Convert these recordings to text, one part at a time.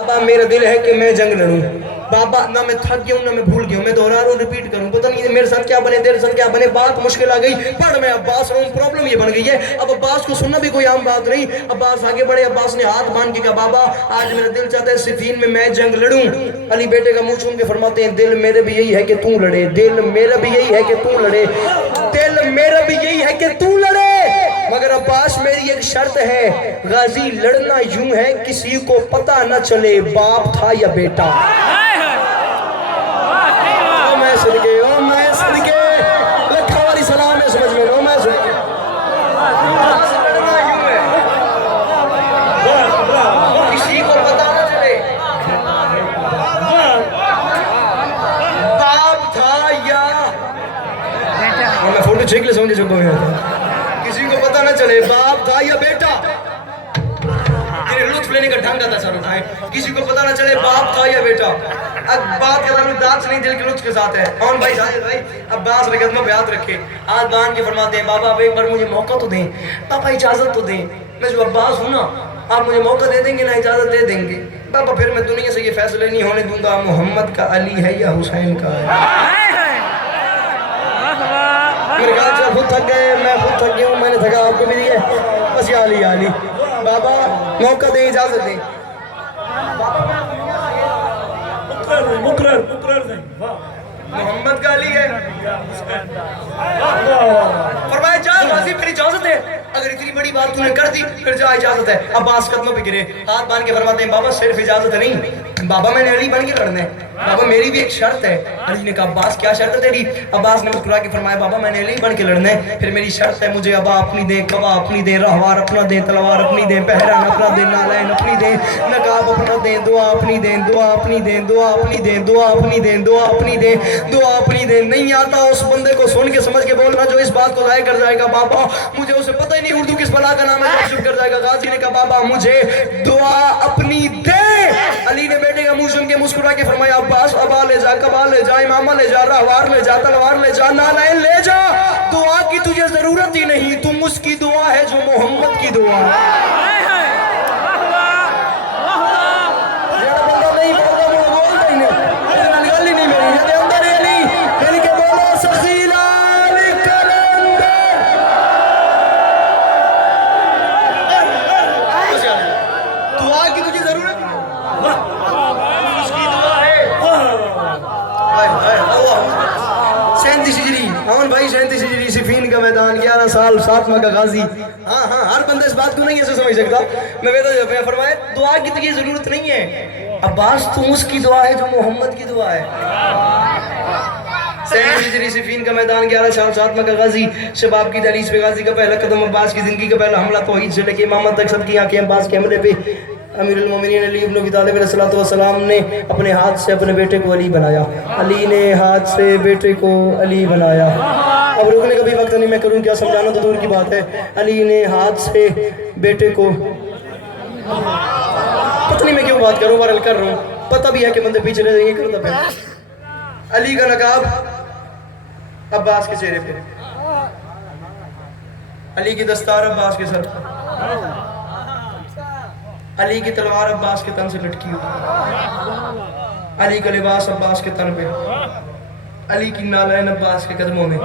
बाबा मेरा दिल है कि मैं जंग लड़ूं। बाबा ना मैं थक गया हूं ना मैं भूल गया हूं, मैं दोहरा रहा हूं, रिपीट करूं, पता नहीं मेरे साथ क्या बने तेरे साथ क्या बने। बात मुश्किल आ गई, पर मैं अब्बास रहा हूं, प्रॉब्लम ये बन गई है। अब अब्बास को सुनना भी कोई आम बात नहीं। अब्बास आगे बढ़े, अब्बास ने हाथ बांध के कहा बाबा आज मेरा दिल चाहता है सिफीन में मैं जंग लड़ूं। अली बेटे का मुंह चूम के फरमाते हैं दिल मेरे भी यही है कि तू लड़े, दिल मेरा भी यही है कि तू लड़े, दिल मेरा भी यही है कि तू लड़े, मगर अब्बास मेरी एक शर्त है, गाजी लड़ना यूं है किसी को पता न चले बाप था या बेटा। ओ मैं सदके, ओ मैं सदके, लखा वाली सलाम है समझ में, ओ मैं सदके। लड़ना यूं है किसी को पता न चले बाप था या मैं फोटो चेक ले समझे चुका हूं, किसी को पता न चले बाप था या बेटा। लुत्फ लेने का ढंग आता सर उठाए, किसी को पता न चले बाप था या बेटा। अब बात का ताल्लुक दांत से नहीं दिल के लुत्फ के साथ है। कौन भाई साजिद भाई अब्बास ने कदमों पे हाथ रखे, हाथ बांध के फरमाते हैं बाबा अब एक बार मुझे मौका तो दें, पापा इजाजत तो दें, मैं जो अब्बास हूँ ना, आप मुझे मौका दे देंगे ना इजाजत दे देंगे बाबा, फिर मैं दुनिया से ये फैसले नहीं होने दूंगा मोहम्मद का अली है या हुसैन का है। मेरे ख्याल से खुद थक गए, मैं खुद थक गया हूँ, मैंने थका आपको भी दिया, बस या अली बाबा मौका दें इजाजत दें। मोहम्मद का अली है, फरमाया जा गाजी मेरी इजाजत है, अगर इतनी बड़ी बात तूने कर दी फिर जा इजाजत है। अब्बास कदमों पे गिरे, हाथ बांध के फरमाते हैं बाबा सिर्फ इजाजत नहीं बाबा मैंने अली बन के लड़ना है, बाबा मेरी भी एक शर्त है। अली ने कहा अब्बास क्या शर्त है तेरी? अब्बास ने मुस्कुरा के फरमाया बाबा मैंने अली बन के लड़ना है, फिर मेरी शर्त है मुझे अबा अपनी दे, कबा अपनी दे, रहवार अपना दे, तलवार अपनी दे, पहरान अपना दे, नालैन अपनी दे, नकाब अपना दे, दुआ अपनी दे, दुआ अपनी दे, दुआ अपनी दे, दुआ अपनी दे, दुआ अपनी दे, दुआ अपनी दे। नहीं आता उस बंदे को सुन के समझ के बोलना जो इस बात को जाहिर कर जाएगा बाबा मुझे उसे पता ही नहीं उर्दू किस बला का नाम है, चुप कर जाएगा। गाजी ने कहा बाबा मुझे दुआ अपनी दे। अली ने बेटे का मुंह सुन के मुस्कुरा के फरमाया अब्बास अबा ले जा, कबा ले जा, इमामा ले जा, रहवार ले जा, तलवार ले जा, नालैन ले जा, दुआ की तुझे जरूरत ही नहीं, तुम उसकी दुआ है जो मोहम्मद की दुआ है। सिफीन का मैदान 11 साल 7 माह का गाजी। हाँ हाँ हर बंदा इस बात को नहीं ऐसे समझ सकता। मैं फरमाया दुआ की तुझे जरूरत नहीं है अब्बास, तुम उसकी दुआ है जो मोहम्मद की दुआ है। सिफीन का मैदान 11 साल 7 माह का गाजी, शबाब की दहलीज पे गाजी का पहला कदम, अब्बास की जिंदगी का पहला हमला, तौहीद से लेके इमामत तक सबकी आंखें अब्बास के हमले पे। अमीरुल मोमिनीन अली इब्न अबी तालिब अलैहिस्सलातु वस्सलाम ने अपने हाथ से अपने बेटे को अली बनाया, अली ने हाथ से बेटे को अली बनाया। अब रुकने का भी वक्त नहीं, मैं करूं क्या, समझाना तो दूर की बात है। अली ने हाथ से बेटे को, पता नहीं मैं क्यों बात करूं, वायरल कर रहा हूं, पता भी है कि बंदे पीछे रह जाएंगे, करता पे अली का नकाब अब्बास के चेहरे पे, अली की दस्तार अब्बास के सर, अली की तलवार अब्बास के तन से लटकी हुई, अली का लिबास अब्बास के तन पे, अली की नालैन अब्बास के कदमों में,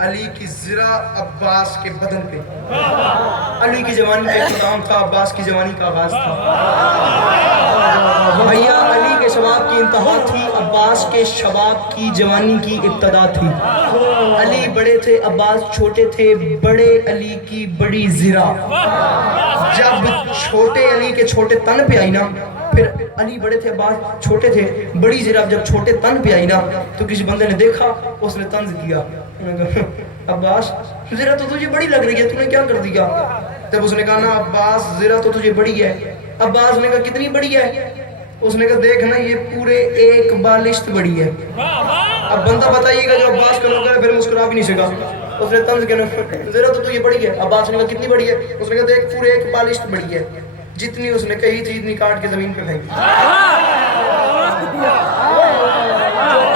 अली की ज़िरा अब्बास के बदन पे। अली की जवानी का इख्तिताम था, अब्बास की जवानी का आगाज था। भैया अली के शबाब की इंतहा थी, अब्बास के शबाब की जवानी की इब्तदा थी। अली बड़े थे, अब्बास छोटे थे, बड़े अली की बड़ी ज़िरा। जब छोटे अली के छोटे तन पे आई ना, फिर अली बड़े थे अब्बास छोटे थे, बड़ी ज़िरा जब छोटे तन पे आई ना तो किसी बंदे ने देखा, उसने तंज किया, अब्बास ज़िरा तो तुझे बड़ी लग रही है, तूने क्या कर दिया? तब उसने कहा ना अब्बास ज़िरा तो तुझे बड़ी है। अब्बास ने कहा कितनी बड़ी है? उसने कहा देख ना ये पूरे एक बालिश्त बड़ी है। अब बंदा बताइएगा जो अब्बास का नौकर है फिर मुस्कुरा भी नहीं सका। उसने तंज किया ज़िरा तो तुझे बड़ी है। अब्बास ने कहा कितनी बड़ी है? उसने कहा देख पूरे एक बालिश्त बड़ी है। जितनी उसने कही थी इतनी काट के जमीन पे फेंकी।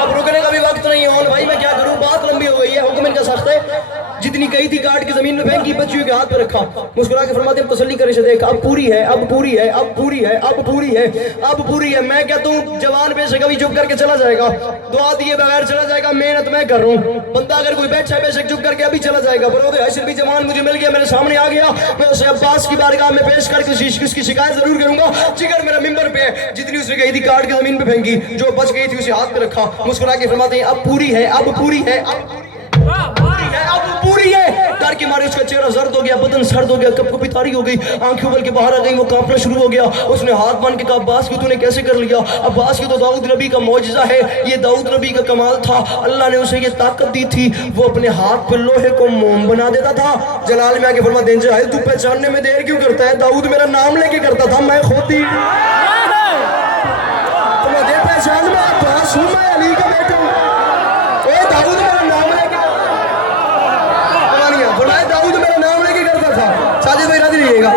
अब रुकने का भी वक्त नहीं है। और भाई मैं क्या करूं, बात लंबी हो गई है, हुक्म इनका सख्त है। जितनी कही थी काट के जमीन में फेंकी, बच्चियों के हाथ पे रखा, मुस्कुरा के फरमाते हैं तसल्ली करे से देख, अब पूरी है, अब पूरी है, अब पूरी है, अब पूरी है, अब पूरी है। मैं कहता हूँ जवान बेशक अभी चुप करके चला जाएगा, दुआ दिए बगैर चला जाएगा, मेहनत मैं कर रहा हूँ। बंदा अगर कोई बैठा है बेशक चुप करके अभी चला जाएगा, पर वो हशर भी जवान मुझे मिल गया, मेरे सामने आ गया, मैं उसे अब्बास की बारगाह में पेश करके उसकी शिकायत जरूर करूंगा। जिगर मेरा मिंबर पे है, जितनी उसने कही थी काट के जमीन पे फेंकी, जो बच गई थी उसे हाथ पे रखा, मुस्कुरा के फरमाते हैं अब पूरी है, अब पूरी है, अब पूरी है। डर के मारे उसका चेहरा जर्द हो गया, बदन सर्द हो गया, कपकपी तारी हो गई, आंखें उबल के बाहर आ गई, वो कांपना शुरू हो गया। उसने हाथ बांध के कहा अब्बास को तूने कैसे कर लिया? अब्बास की तो दाऊद नबी का मौजज़ा है, ये दाऊद नबी का कमाल था, अल्लाह ने उसे ये ताकत दी थी, वो अपने हाथ पे लोहे को मोम बना देता था। जलाल में आके फरमाते हैं जाहिल तू पहचानने में देर क्यों करता है? दाऊद मेरा नाम लेके करता था, मैं खुद ही तुम्हें दे पहचान में अब्बास हूँ, मैं अली का बेटा हूँ। दाऊद मेरा नाम लेके दाऊद मेरा नाम लेके करता था, साजिद भाई राजी रहिएगा।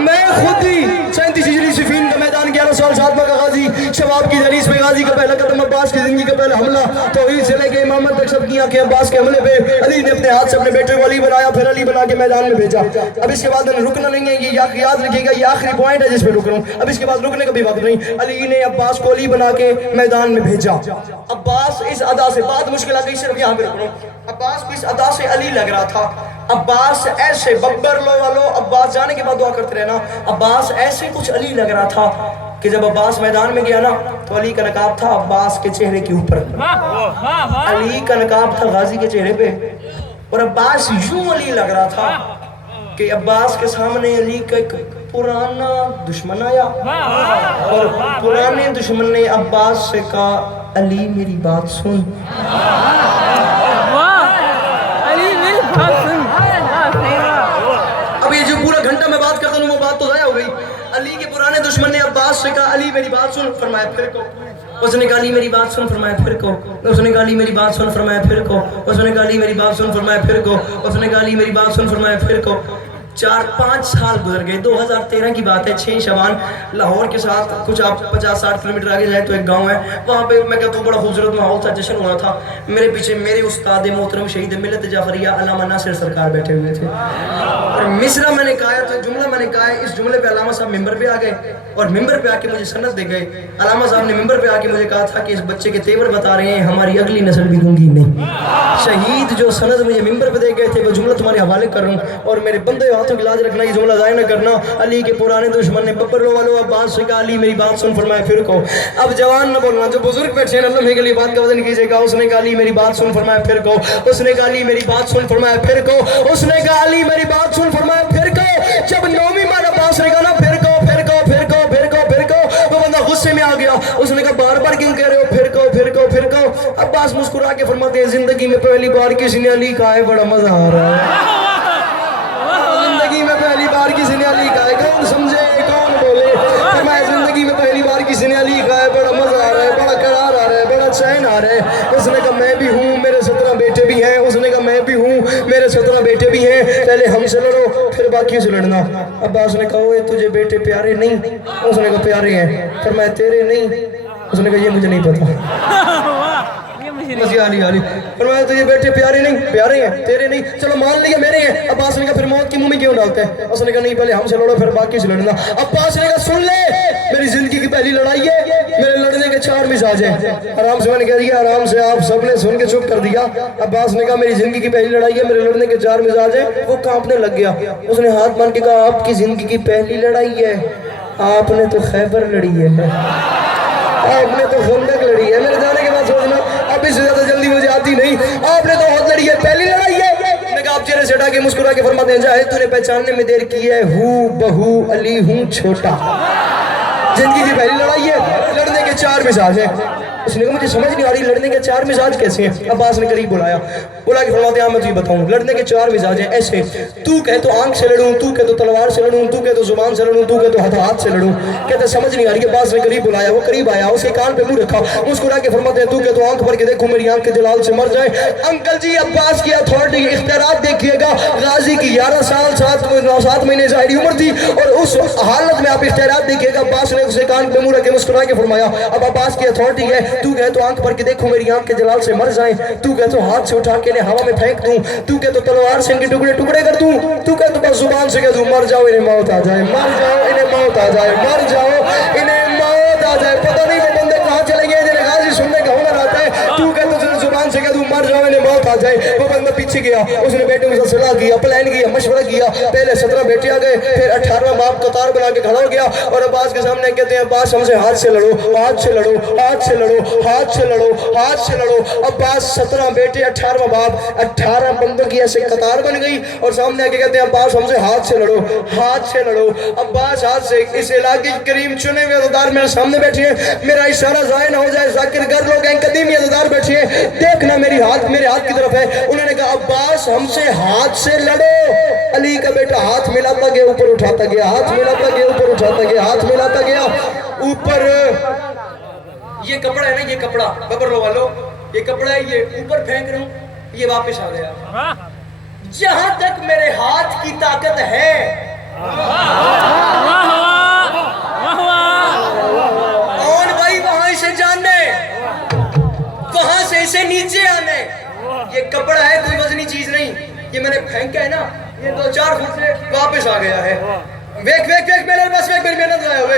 मैं खुद ही 37 हिजरी सिफीन का मैदान 11 साल सातवा का गाजी, शबाब की दहलीज पे गाजी का पहला कदम, अब्बास की जिंदगी का पहला हमला, तौहीद से लेके इमामत तक सबकी आंखें अब्बास के हमले पे। अली ने अपने हाथ से अपने बेटे को अली बनाया, फिर अली बना के मैदान में भेजा। अब इसके बाद रुकना नहीं है, ये याद रखिएगा, ये आखिरी पॉइंट है जिस पे रुक रहा हूँ। अब इसके बाद रुकने का भी वक्त नहीं। अली ने अब्बास को अली बना के मैदान में भेजा। अब्बास इस अदा से, बात मुश्किल आ गई, सिर्फ यहाँ पे रुक रहा हूँ। अब्बास को इस अदा से अली लग रहा था। अब्बास ऐसे बब्बर लो वालो, अब्बास जाने के बाद दुआ करते रहना, अब्बास ऐसे कुछ अली लग रहा था कि जब अब्बास मैदान में गया ना तो अली का नकाब था अब्बास के चेहरे के ऊपर, अली का नकाब था गाजी के चेहरे पे, और अब्बास यूं अली लग रहा था कि अब्बास के सामने अली का एक पुराना दुश्मन आया, और पुराने दुश्मन ने अब्बास से कहा अली मेरी बात सुन, अब ये जो पूरा घंटा मैं बात करता हूँ वो बात तो ज़ाया हो गई। अली के पुराने दुश्मन ने अब्बास से कहा अली मेरी बात सुन, फरमाया फिर को। उसने कहा अली मेरी बात सुन, फरमाया फिर को। उसने कहा अली मेरी बात सुन, फरमाया फिर को। उसने कहा अली मेरी बात सुन, फरमाया फिर को। उसने कहा अली मेरी बात सुन, फरमाया फिर को। 4-5 साल गुजर गए। 2013 की बात है, 6 शबान, लाहौर के साथ कुछ आप 50-60 किलोमीटर आगे जाए तो एक गांव है, वहाँ पे मैं कहता हूँ बड़ा खूबसूरत माहौल था, जश्न हुआ था। मेरे पीछे मेरे उस्ताद मोहतरम शहीद मिलत जाफरिया अल्लामा नासिर सरकार बैठे हुए थे, और मिसरा मैंने कहा है तो जुमला मैंने कहा है, इस जुमले पे अल्लामा साहब मिंबर पे आ गए, और मिंबर पे आके मुझे सनद दे गए। अल्लामा साहब ने मिंबर पे आके मुझे कहा था कि इस बच्चे के तेवर बता रहे हैं, हमारी अगली नस्ल भी गूंगी नहीं। शहीद जो सनद मुझे मिंबर पे दे गए थे वो जुमला तुम्हारे हवाले कर रहा हूँ, और मेरे बंदे हाथों की लाज रखना, ये जुमला ज़ाया न करना। अली के पुराने दुश्मन ने बब्बर वालों अब्बास से कहा अली मेरी बात सुन, फरमाया फिर को। अब जवान न बोलना, जो बुजुर्ग बैठे हैं अल्लाह के लिए बात का वजन कीजिएगा। उसने कहा अली मेरी बात सुन, फरमाया फिर को। उसने कहा अली मेरी बात सुन, फरमाया फिर को। उसने कहा अली मेरी बात सुन, फरमाया फिर को। जब 9वीं बार अब्बास ने कहा ना फिर को, फिर को, फिर को, फिर को, फिर को, वो बंदा गुस्से में आ गया। उसने कहा बार बार क्यों कह रहे हो फिर को, फिर को, फिर को? अब्बास मुस्कुरा के फरमाते हैं जिंदगी में पहली बार किसी ने अली कहा है, बड़ा मजा आ रहा है। जिंदगी में पहली बार किसी ने अली कहा है, कौन समझे कौन बोले? मैं जिंदगी में पहली बार किसी ने अली कहा है, बड़ा मजा आ रहा है, बड़ा करार आ रहा है, बड़ा चैन आ रहा है। उसने कहा मैं भी हूँ, मेरे 17 बेटे भी हैं। उसने कहा मैं भी हूँ, मेरे 17 बेटे भी हैं, पहले हमसे लड़ो फिर बाकी से लड़ना। अब्बास ने कहा ओए तुझे बेटे प्यारे नहीं? उसने कहा प्यारे हैं। फिर मैं तेरे नहीं? उसने कहा ये मुझे नहीं पता। फरमाया तुझे बेटे प्यारे नहीं? प्यारे हैं। तेरे नहीं? चलो मान लिया मेरे हैं। अब्बास ने कहा फिर मौत की मुंह में क्यों डालते हैं? उसने कहा नहीं, पहले हमसे लड़ो फिर बाकी से लड़ना। अब्बास ने कहा सुन ले, मेरी जिंदगी की पहली लड़ाई है, मेरे लड़ने के 4 मिजाज हैं। आराम से मैंने कह दिया, आराम से आप सबने सुन के चुप कर दिया। अब्बास ने कहा मेरी जिंदगी की पहली लड़ाई है, मेरे लड़ने के 4 मिजाज हैं। वो कांपने लग गया। उसने हाथ मान के कहा आपकी जिंदगी की पहली लड़ाई है, आपने तो खैबर लड़ी है, आपने तो खंदक लड़ी है। मेरे जाने के बाद सोचना अब इससे ज्यादा जल्दी मुझे आती नहीं। आपने तो बहुत लड़ी है, पहली लड़ाई है। मैंने कहा आप चेहरे से हटा के मुस्कुरा के फरमाते हैं जाहिद तूने पहचानने में देर की है, हूँ बहू अली हूँ छोटा। जिंदगी की पहली लड़ाई है, लड़ने के 4 मिजाज हैं। उसने कहा मुझे समझ नहीं आ रही लड़ने के 4 मिजाज कैसे हैं? अब्बास ने करीब बुलाया, बोला कि फरमाते हैं मैं तुझे बताऊं लड़ने के 4 मिजाज हैं ऐसे, तू कहे तो आंख से लड़ूं, तू कहे तो तलवार से लड़ूं, तू कहे तो जुबान से लड़ूं, तू कहे तो हाथ से लड़ूं। कहते समझ नहीं आ रही। अब्बास ने करीब बुलाया, वो करीब आया, उसके कान पे मुंह रखा, मुस्कुरा के फरमाते हैं तू कहे तो आंख भर के देखो मेरी आंख के जलाल से मर जाए। अंकल जी अब्बास की अथॉरिटी इख्तियारात देखिएगा। गाजी की 11 साल 7 महीने ज़ाहिरी उम्र थी, और उस हालत में आप इख्तियारात देखिएगा। अब्बास ने उसके कान पे मुंह रख के मुस्कुरा के फरमाया अब अब्बास की अथॉरिटी है, तू कहे तो आंख भर के देखूं मेरी आंख के जलाल से मर जाए, तू कहे तो हाथ से उठा के इन्हें हवा में फेंक दूं, तू कहे तो तलवार से इनके टुकड़े टुकड़े कर दूं, तू कहे तो बस जुबान से कह दूं मर जाओ इन्हें मौत आ जाए, मर जाओ इन्हें मौत आ जाए, मर जाओ इन्हें मौत आ जाए। पता नहीं वो बंदे कहाँ चले गए जिन्हें गाजी सुनने का हुनर आता है। तू कहे तो जुबान से कह दूं मर जाओ इन्हें मौत आ जाए। वो बंदा पीछे गया, उसने बेटे से सलाह किया, प्लान किया, मशवरा किया। पहले 17 बेटे आ गए, फिर 18वां बाप कतार बना के खड़ा हो गया और अब्बास के सामने कहते हैं अब्बास हमसे हाथ से लड़ो, हाथ से लड़ो, हाथ से लड़ो, हाथ से लड़ो, हाथ से लड़ो। अब्बास 17 बेटे 18वां बाप, 18 बंदों की ऐसे कतार बन गई और सामने आके कहते हैं अब्बास हमसे हाथ से लड़ो, हाथ से लड़ो। अब्बास हाथ से, इस इलाके के करीम चुने हुए अज़दार मेरे सामने बैठे हैं, मेरा इशारा ज़ाया ना हो जाए, जाकिर गर लोग हैं, कदीमी अज़दार बैठे हैं, देखना मेरे हाथ की तरफ है। उन्होंने कहा अब्बास हमसे हाथ से लड़ो। अली का बेटा हाथ मिलाता गया, ऊपर उठाता गया, हाथ मिलाता गया, ऊपर उठाता गया, हाथ मिलाता गया ऊपर। ये कपड़ा है ना, ये कपड़ा बबर लो वालों, ये कपड़ा है, ये ऊपर फेंक रहा हूं, ये वापस आ गया। जहां तक मेरे हाथ की ताकत है, कौन भाई वहां से जाने, वहां से इसे नीचे आने। ये कपड़ा है, कोई वजनी चीज नहीं, ये मैंने फेंका है ना, ये 2-4 फुट से वापस आ गया है। वेख वेख वेख मेरे बस वेख मेरी मेहनत लाए हुए,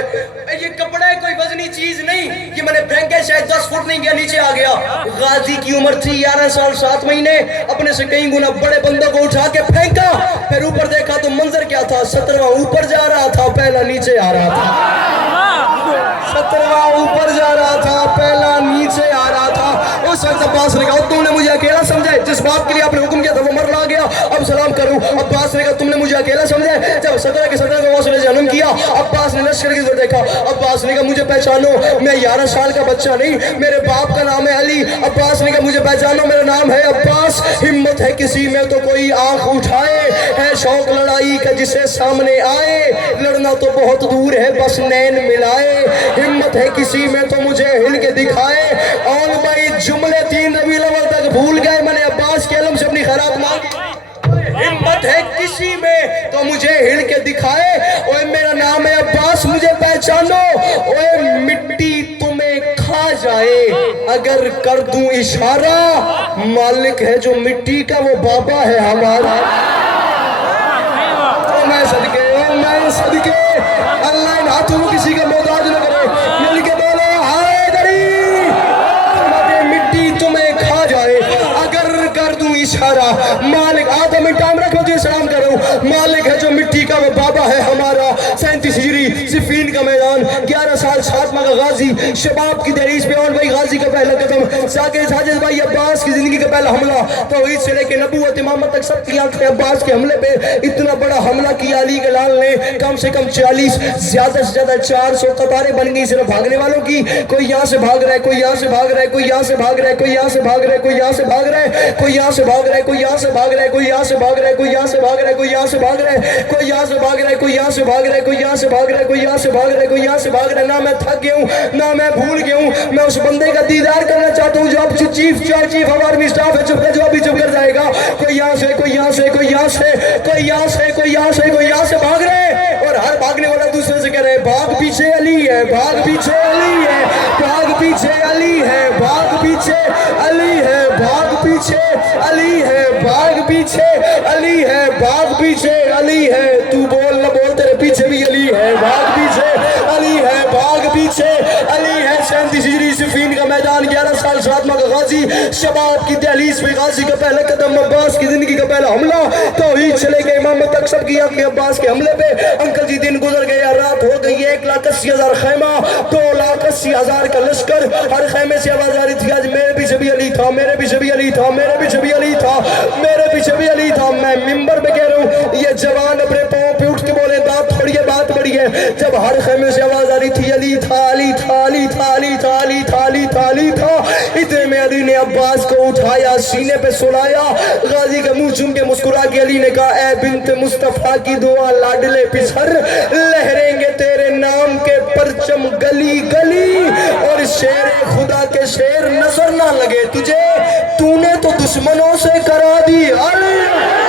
ये कपड़ा है, कोई वजनी चीज नहीं, ये मैंने फेंका है, शायद 10 फुट नहीं गया, नीचे आ गया। गाजी की उम्र थी 11 साल 7 महीने, अपने से कई गुना बड़े बंदों को उठा के फेंका, फिर ऊपर देखा तो मंजर क्या था, 17वां ऊपर जा रहा था, पहला नीचे आ रहा था। 17वां ऊपर जा रहा था, पहला नीचे आ रहा था। उस वक्त अब्बास ने कहा तुमने मुझे अकेला समझा, जिस बाप के लिए आपने हुक्म किया था वो मर ला गया, अब सलाम करूं। अब्बास ने कहा तुमने मुझे अकेला समझा, जब 17 के 17 को उसने जन्म किया, अब्बास ने लश्कर की तरफ देखा, अब्बास ने कहा मुझे पहचानो, मैं 11 साल का बच्चा नहीं, मेरे बाप का नाम है अली। अब्बास ने कहा मुझे पहचानो, मेरा नाम है अब्बास। हिम्मत है किसी में तो कोई आंख उठाए, है शौक लड़ाई का जिसे सामने आए, लड़ना तो बहुत दूर है बस नैन मिलाए, हिम्मत है किसी में तो मुझे हिल के दिखाए। और भाई जुमले 3 रबीउल अव्वल तक भूल गए, मैंने अब्बास के अलम से अपनी खैरात मांगी। हिम्मत है किसी में तो मुझे हिल के दिखाए, ओए मेरा नाम है अब्बास मुझे पहचानो, ओए मिट्टी तुम्हें खा जाए अगर कर दूं इशारा, मालिक है जो मिट्टी का वो बाबा है हमारा। तो मैं सदके अल्लाह इन हाथों को किसी का मोहताज न करे, मिल के बोलो हाय दरी, मिट्टी तुम्हें खा जाए अगर कर दूं इशारा, मालिक आधा मिनट टाइम रखो जो सलाम कर रहा हूं, मालिक है जो मिट्टी का वो बाबा है हमारा। 37 हिजरी सिफीन का मैदान, 11 साल 7 माह का गाजी, शबाब की दहलीज पे और भाई गाजी का पहला कदम, साकिर साजिद भाई अब्बास की जिंदगी का पहला हमला, तौहीद से लेके नबूवत इमामत तक सबकी आंखें अब्बास के हमले पे। इतना बड़ा हमला किया अली के लाल ने, कम से कम 40 ज्यादा से ज्यादा 400 कतारें बन गई सिर्फ भागने वालों की। कोई यहाँ से भाग रहा है, कोई यहाँ से भाग रहा है, कोई यहाँ से भाग रहा है, कोई यहाँ से भाग रहा है, कोई यहाँ से भाग रहा है, कोई यहाँ से भाग रहा है, कोई यहाँ से भाग रहा है, कोई यहाँ से भाग रहा है, कोई यहाँ से भाग रहा है, कोई यहाँ से भाग रहा है, कोई यहाँ से भाग रहा है, कोई यहाँ से भाग रहा है, कोई यहाँ से भाग रहा है, कोई यहाँ से भाग रहा है, कोई यहाँ से भाग रहा है। ना मैं थक गया हूँ, ना मैं भूल गया हूँ, मैं उस बंदे का दीदार करना चाहता हूँ जो अब चीफ हमारा स्टाफ है, चुप जो अभी चुप कर जाएगा। कोई यहाँ से, कोई यहाँ से, कोई यहाँ से, कोई यहाँ से, कोई यहाँ से, कोई यहाँ से भाग रहे हैं, और हर भागने वाला दूसरे से कह रहे हैं भाग पीछे अली है, भाग पीछे अली है, भाग पीछे अली है, भाग पीछे अली है, भाग पीछे अली है, भाग पीछे अली है, भाग पीछे अली है। तू बोल ना बोल, तेरे पीछे भी अली है, भाग पीछे अली है, भाग पीछे अली है। 37 हिजरी सिफीन का मैदान, 11 साल 7 माह का गाजी, शबाब की दहलीज पे गाजी का पहला कदम, अब्बास की जिंदगी का पहला हमला, तौहीद से लेके इमामत तक सबकी आंखें अब्बास के हमले पे। अंकल जी दिन गुजर गया, रात हो गई, 1,80,000 खैमा, 2,80,000 का लश्कर, हर खैमे से आवाज आ रही थी आज मेरे पीछे भी अली था, मेरे पीछे भी अली था, मेरे पीछे भी अली था, मेरे पीछे भी अली था। मैं मिंबर पे कह रहा हूँ, ये जवान अपने पाँव पे उठ के बोले बात थोड़ी है, बात बड़ी है। जब हर खैमे से आवाज आ रही थी अली था, अली था, अली था, अली था, अली था, अली था, अली था, इतने में अली ने अब्बास को उठाया, सीने पे सुलाया, गाजी का मुंह चूम के मुस्कुरा के अली ने कहा ए बिन्त मुस्तफा की दुआ लाडले पिसर, लहरेंगे तेरे नाम के परचम गली गली, और शेर खुदा के शेर नजर ना लगे तुझे, तूने तो दुश्मनों से करा दी। अरे